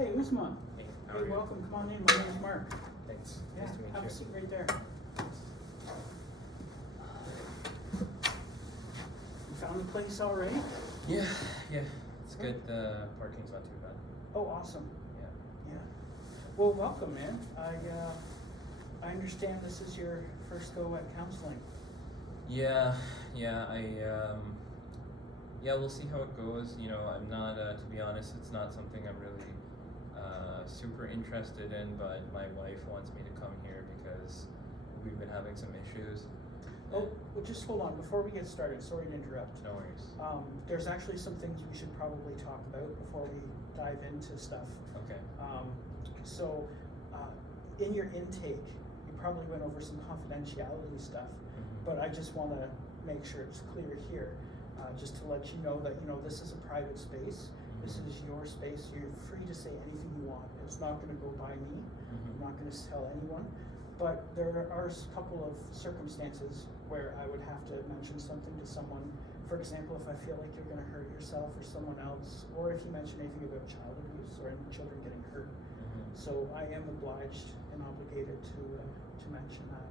Hey, Usman. Hey, how Hey, are you? welcome. Come on in. My name is Mark. Thanks. Yeah, Nice to meet have you. a seat right there. You found the place already? Yeah, it's good. The parking's not too bad. Oh, awesome. Yeah. Yeah. Well, welcome, man. I understand this is your first go at counseling. Yeah, we'll see how it goes. You know, I'm not, to be honest, it's not something I'm really super interested in, but my wife wants me to come here because we've been having some issues. Oh, well, just hold on. Before we get started, sorry to interrupt. No worries. There's actually some things we should probably talk about before we dive into stuff. Okay. So, in your intake, you probably went over some confidentiality stuff, but I just want to make sure it's clear here, just to let you know that, this is a private space. This is your space. You're free to say anything you want. It's not going to go by me. I'm not going to tell anyone. But there are a couple of circumstances where I would have to mention something to someone. For example, if I feel like you're going to hurt yourself or someone else, or if you mention anything about child abuse or any children getting hurt. So I am obliged and obligated to mention that.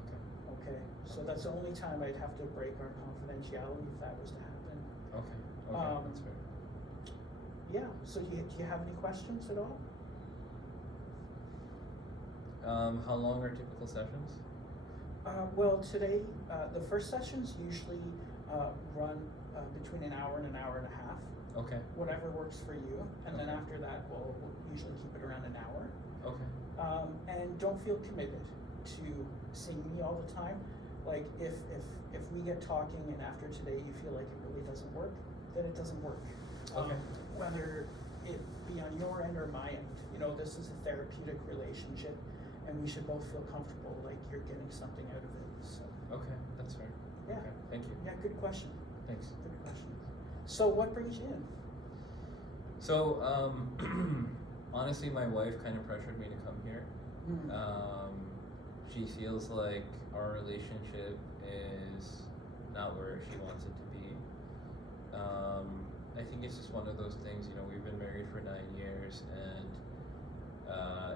Okay. Okay. So that's the only time I'd have to break our confidentiality if that was to happen. Okay. That's fair. Yeah. So do you have any questions at all? How long are typical sessions? Well, today, the first sessions usually run between an hour and an hour and a half. Okay. Whatever works for you. And then after that, we'll usually keep it around an hour. Okay. And don't feel committed to seeing me all the time. Like if we get talking and after today you feel like it really doesn't work, then it doesn't work. Okay. Whether it be on your end or my end, this is a therapeutic relationship, and we should both feel comfortable, like you're getting something out of it. So Okay, that's fair. yeah, Okay. Thank you. yeah, good question. Thanks. Good question. So what brings you in? So, honestly, my wife kind of pressured me to come here. She feels like our relationship is not where she wants it to be. I think it's just one of those things, we've been married for 9 years, and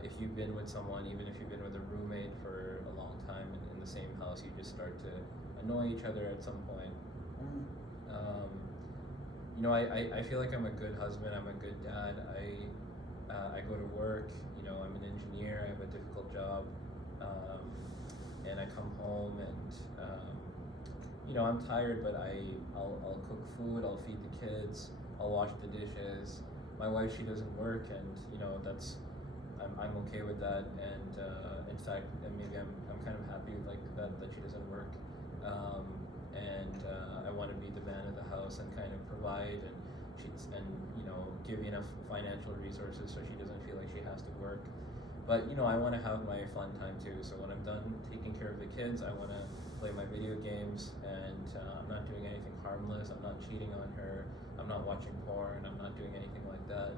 if you've been with someone, even if you've been with a roommate for a long time in the same house, you just start to annoy each other at some point. I feel like I'm a good husband, I'm a good dad. I go to work, I'm an engineer, I have a difficult job, and I come home and I'm tired, but I'll cook food, I'll feed the kids, I'll wash the dishes. My wife, she doesn't work, and I'm okay with that, and in fact, maybe I'm kind of happy like that she doesn't work, and I want to be the man of the house and kind of provide and give enough financial resources so she doesn't feel like she has to work. But I want to have my fun time too. So when I'm done taking care of the kids, I want to play my video games, and I'm not doing anything harmless. I'm not cheating on her. I'm not watching porn. I'm not doing anything like that.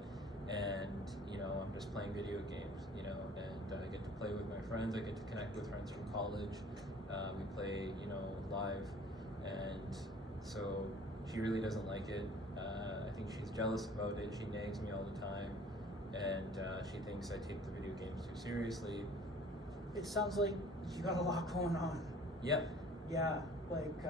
And I'm just playing video games. And I get to play with my friends. I get to connect with friends from college. We play live, and so she really doesn't like it. I think she's jealous about it. She nags me all the time, and she thinks I take the video games too seriously. It sounds like you got a lot going on. Yep. Yeah, like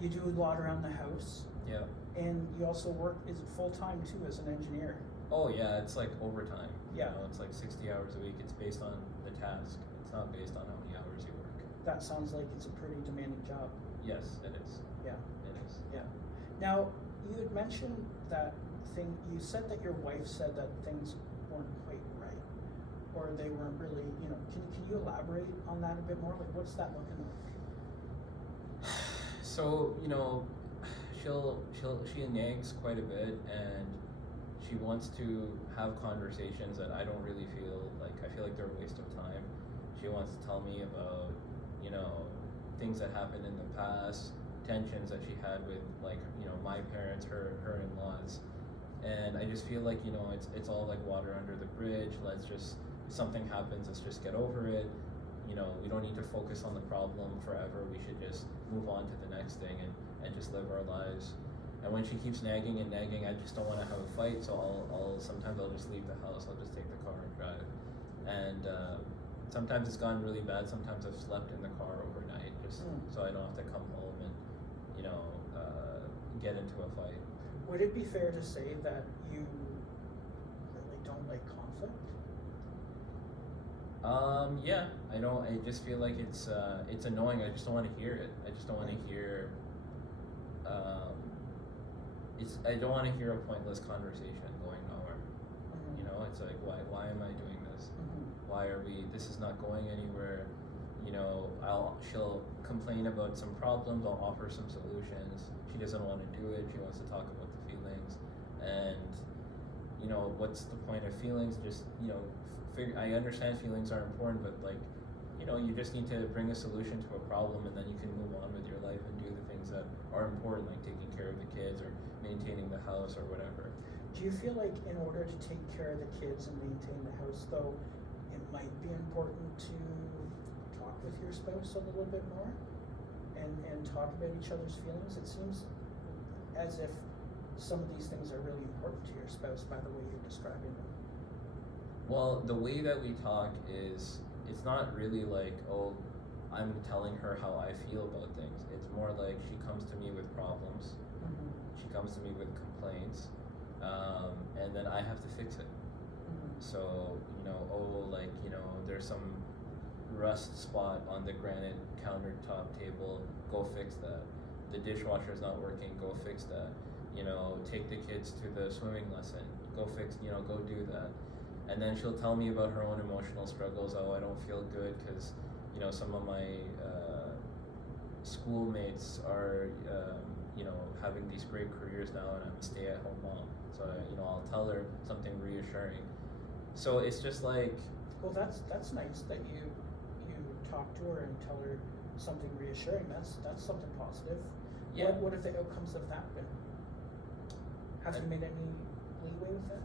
you do a lot around the house. Yep. And you also work, is it full-time too as an engineer? Oh yeah, it's like overtime. Yeah. It's like 60 hours a week. It's based on the task. It's not based on how many hours you work. That sounds like it's a pretty demanding job. Yes, it is. Yeah. It is. Yeah. Now, you had mentioned that thing, you said that your wife said that things weren't quite right, or they weren't really, can you elaborate on that a bit more? Like, what's that looking like? So, she nags quite a bit, and she wants to have conversations that I don't really feel like they're a waste of time. She wants to tell me about, things that happened in the past, tensions that she had with my parents, her in-laws, and I just feel like it's all like water under the bridge. If something happens, let's just get over it. We don't need to focus on the problem forever. We should just move on to the next thing and just live our lives. And when she keeps nagging and nagging, I just don't want to have a fight. So sometimes I'll just leave the house. I'll just take the car and drive. And sometimes it's gone really bad. Sometimes I've slept in the car overnight just so I don't have to come home and get into a fight. Would it be fair to say that you really don't like conflict? Yeah, I don't. I just feel like it's annoying. I just don't want to hear it. I just don't want to hear. I don't want to hear a pointless conversation going nowhere. Mm-hmm. You know, it's like why am I doing this? Mm-hmm. Why are we? This is not going anywhere. You know, she'll complain about some problems. I'll offer some solutions. She doesn't want to do it. She wants to talk about the feelings, and you know, what's the point of feelings? Just I understand feelings are important, but like, you just need to bring a solution to a problem, and then you can move on with your life and do the things that are important, like taking care of the kids or maintaining the house or whatever. Do you feel like in order to take care of the kids and maintain the house, though, it might be important to talk with your spouse a little bit more and talk about each other's feelings? It seems as if some of these things are really important to your spouse by the way you're describing them. Well, the way that we talk is, it's not really like, oh, I'm telling her how I feel about things. It's more like she comes to me with problems. Mm-hmm. She comes to me with complaints, and then I have to fix it. Mm-hmm. So, there's some rust spot on the granite countertop table, go fix that. The dishwasher's not working, go fix that. Take the kids to the swimming lesson, go do that. And then she'll tell me about her own emotional struggles. Oh, I don't feel good because, some of my schoolmates are, having these great careers now, and I'm a stay-at-home mom. So, I'll tell her something reassuring. So it's just like. Well, that's nice that you talk to her and tell her something reassuring. That's something positive. Yeah. What have the outcomes of that been? Have you made any leeway with that?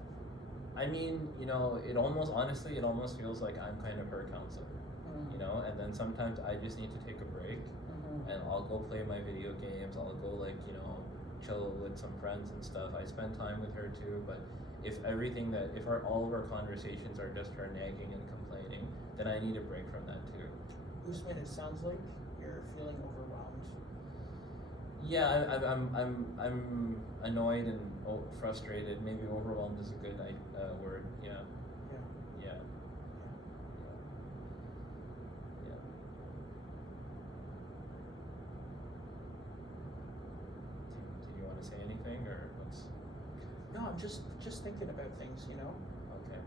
I mean, it almost feels like I'm kind of her counselor, Mm-hmm. and then sometimes I just need to take a break, Mm-hmm. and I'll go play my video games, I'll go chill with some friends and stuff. I spend time with her too, but if all of our conversations are just her nagging and complaining, then I need a break from that too. Usman, it sounds like you're feeling overwhelmed. Yeah, I'm annoyed and frustrated. Maybe overwhelmed is a good word. Yeah. Yeah. Did you want to say anything, or what's? No, I'm just thinking about things. Okay.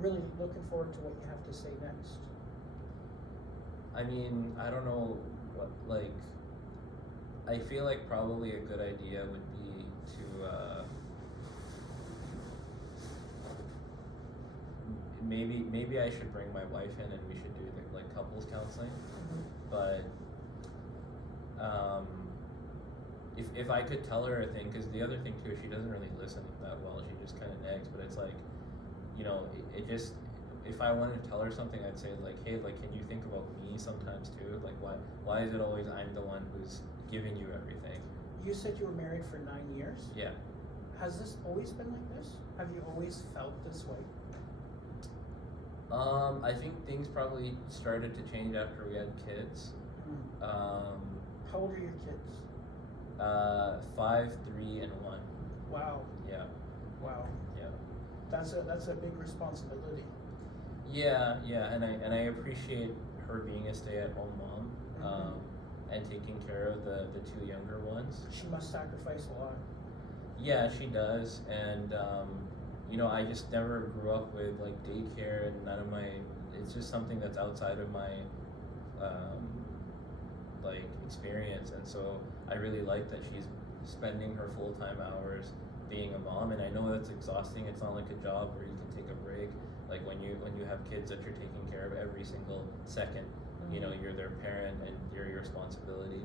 Really looking forward to what you have to say next. I mean, I don't know what, I feel like probably a good idea would be to maybe I should bring my wife in and we should do couples counseling. Mm-hmm. But if I could tell her a thing, because the other thing too, she doesn't really listen that well. She just kind of nags. But it's like, it just, if I wanted to tell her something, I'd say hey, can you think about me sometimes too? Why is it always I'm the one who's giving you everything? You said you were married for 9 years? Yeah. Has this always been like this? Have you always felt this way? I think things probably started to change after we had kids. Mm. How old are your kids? 5, 3, and 1. Wow. Yeah. Wow. Yeah. That's a big responsibility. Yeah, and I appreciate her being a stay-at-home mom, Mm-hmm. and taking care of the 2 younger ones. She must sacrifice a lot. Yeah, she does, and I just never grew up with daycare, and none of my. It's just something that's outside of my experience, and so I really like that she's spending her full-time hours being a mom, and I know that's exhausting. It's not like a job where you can take a break. Like when you have kids that you're taking care of every single second, Mm-hmm. you're their parent and you're your responsibility.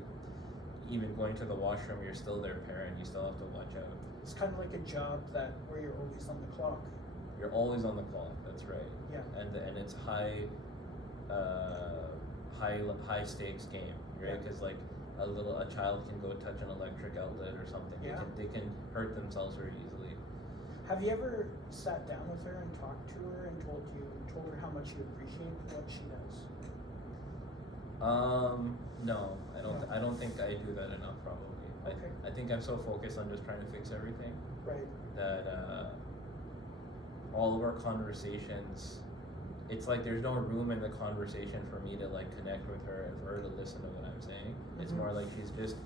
Even going to the washroom, you're still their parent. You still have to watch out. It's kind of like a job where you're always on the clock. You're always on the clock. That's right. Yeah. And it's high stakes game, right? Yeah. Because a child can go touch an electric outlet or or something. Yeah. They can hurt themselves very easily. Have you ever sat down with her and talked to her and told her how much you appreciate what she does? No, No. I don't think I do that enough. Probably. Okay. I think I'm so focused on just trying to fix everything Right. that all of our conversations, it's like there's no room in the conversation for me to like connect with her and for her to listen to what I'm saying. It's Mhm. more like she's just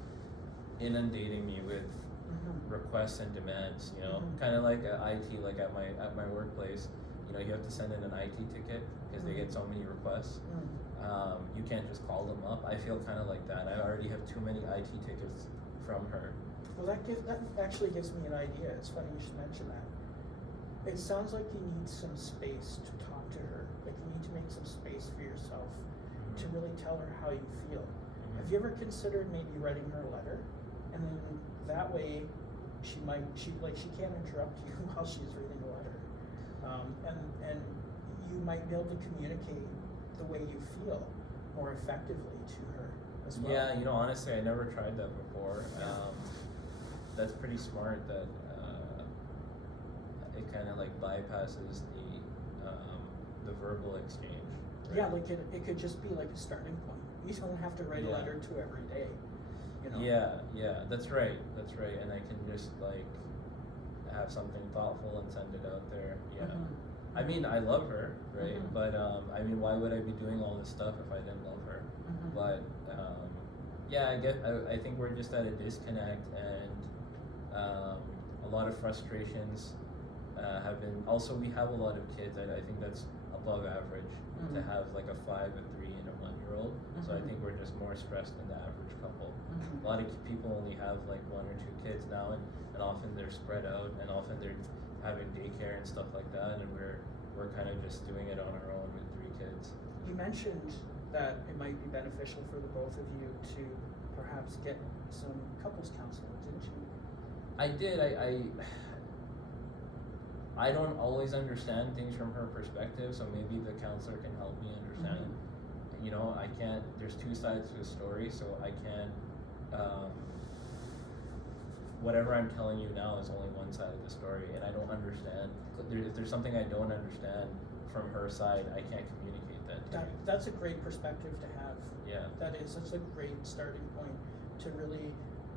inundating me with Mm-hmm. requests and demands, you know, Mhm. kind of like IT, like at my workplace, you know, you have to send in an IT ticket because they get so many requests. You can't just call them up. I feel kind of like that. I already have too many IT tickets from her. Well, that actually gives me an idea. It's funny you should mention that. It sounds like you need some space to talk to her. Like you need to make some space for yourself to really tell her how you feel. Have you ever considered maybe writing her a letter, and then that way she can't interrupt you while she's reading the letter, and you might be able to communicate the way you feel more effectively to her as well. Yeah, you know, honestly, I never tried that before. Yeah. That's pretty smart that it kind of like bypasses the verbal exchange. Right? Yeah, like it could just be like a starting point. You don't have to write a Yeah. letter to every day. You know. Yeah, that's right, and I can just like have something thoughtful and send it out there. Yeah. Mhm. I mean, I love her, right? Mhm. But I mean, why would I be doing all this stuff if I didn't love her? Mhm. But yeah, I think we're just at a disconnect, and a lot of frustrations have been. Also, we have a lot of kids. I think that's above average to Mhm. have like a 5, a 3, and a 1-year-old. So I Mhm. think we're just more stressed than the average couple. Mhm. A lot of people only have like 1 or 2 kids now, and often they're spread out, and often they're having daycare and stuff like that, and we're kind of just doing it on our own with 3 kids. You mentioned that it might be beneficial for the both of you to perhaps get some couples counseling, didn't you? I did. I don't always understand things from her perspective, so maybe the counselor can help me understand. Mhm. You know, I can't. There's 2 sides to a story, so I can't. Whatever I'm telling you now is only one side of the story, and I don't understand. If there's something I don't understand from her side, I can't communicate that to you. That's a great perspective to have. Yeah. That's a great starting point to really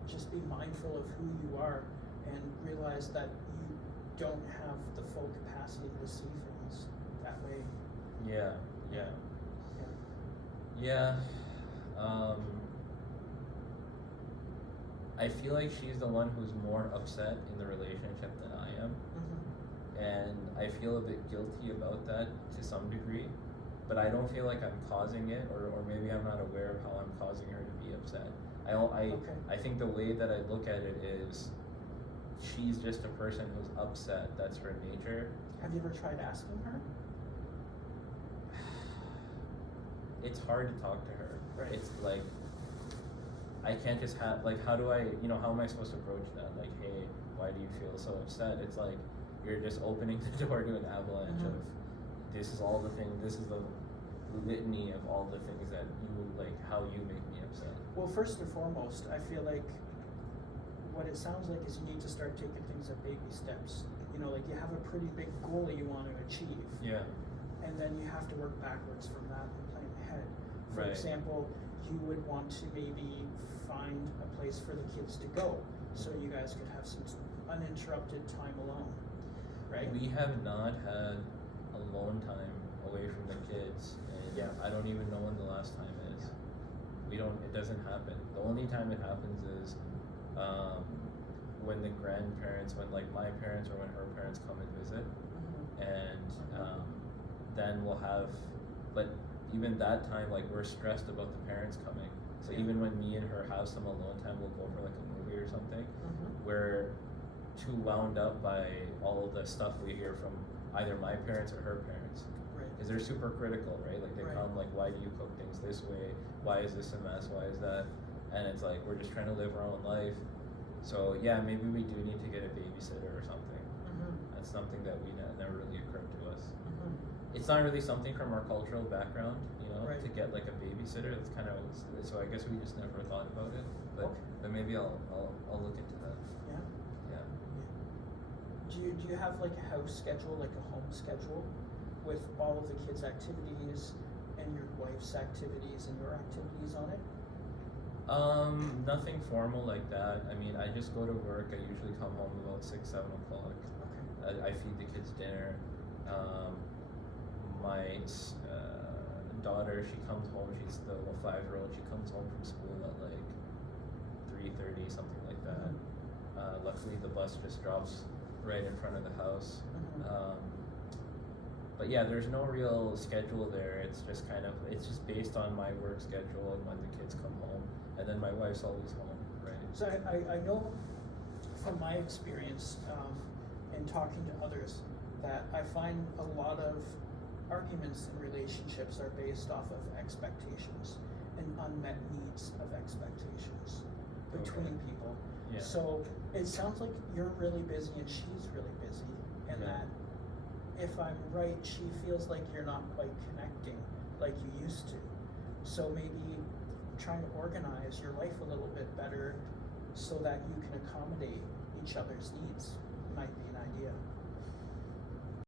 just be mindful of who you are and realize that you don't have the full capacity to see things that way. Yeah. Yeah. Yeah. I feel like she's the one who's more upset in the relationship than I am, Mhm. and I feel a bit guilty about that to some degree, but I don't feel like I'm causing it, or maybe I'm not aware of how I'm causing her to be upset. Okay. I think the way that I look at it is she's just a person who's upset. That's her nature. Have you ever tried asking her? It's hard to talk to her. Right. It's like I can't just have like how do I how am I supposed to approach that? Like, hey, why do you feel so upset? It's like you're just opening the door to an avalanche Mhm. of this is all the things, this is the litany of all the things that you like how you make me upset. Well, first and foremost, I feel like what it sounds like is you need to start taking things at baby steps. You know, like you have a pretty big goal that you want to achieve. Yeah. And then you have to work backwards from that and plan ahead. For Right. example, you would want to maybe find a place for the kids to go so you guys could have some uninterrupted time alone, right? We have not had alone time away from the kids, and Yeah. I don't even know when the last time is. It doesn't happen. The only time it happens is when the grandparents, when like my parents or when her parents come and visit, Mhm. and then we'll have, but even that time, like we're stressed about the parents coming. So Yeah. even when me and her have some alone time, we'll go for like a movie or something. Mhm. We're too wound up by all of the stuff we hear from either my parents or her parents, Right. because they're super critical, right? Like they Right. come like, why do you cook things this way? Why is this a mess? Why is that? And it's like we're just trying to live our own life. So yeah, maybe we do need to get a babysitter or something. Mhm. That's something that never really occurred to us. Mhm. it's not really something from our cultural background, you know, Right. to get like a babysitter. That's kind of, so I guess we just never thought about it, but, Okay. but maybe I'll look into that, Yeah. yeah. Do you have like a house schedule, like a home schedule with all of the kids' activities and your wife's activities and your activities on it? Nothing formal like that. I mean, I just go to work. I usually come home about 6, 7 o'clock. Okay. I feed the kids dinner. My daughter, she comes home. She's the 5-year-old. She comes home from school at like 3:30, something like that. Luckily, the bus just drops right in front of the house. Mhm. But yeah, there's no real schedule there. It's just based on my work schedule and when the kids come home, and then my wife's always home, right? So I know from my experience in talking to others that I find a lot of arguments in relationships are based off of expectations and unmet needs of expectations between Okay. people. Yeah. So it sounds like you're really busy and she's really busy, and Yeah. that if I'm right, she feels like you're not quite connecting like you used to. So maybe trying to organize your life a little bit better so that you can accommodate each other's needs might be an idea.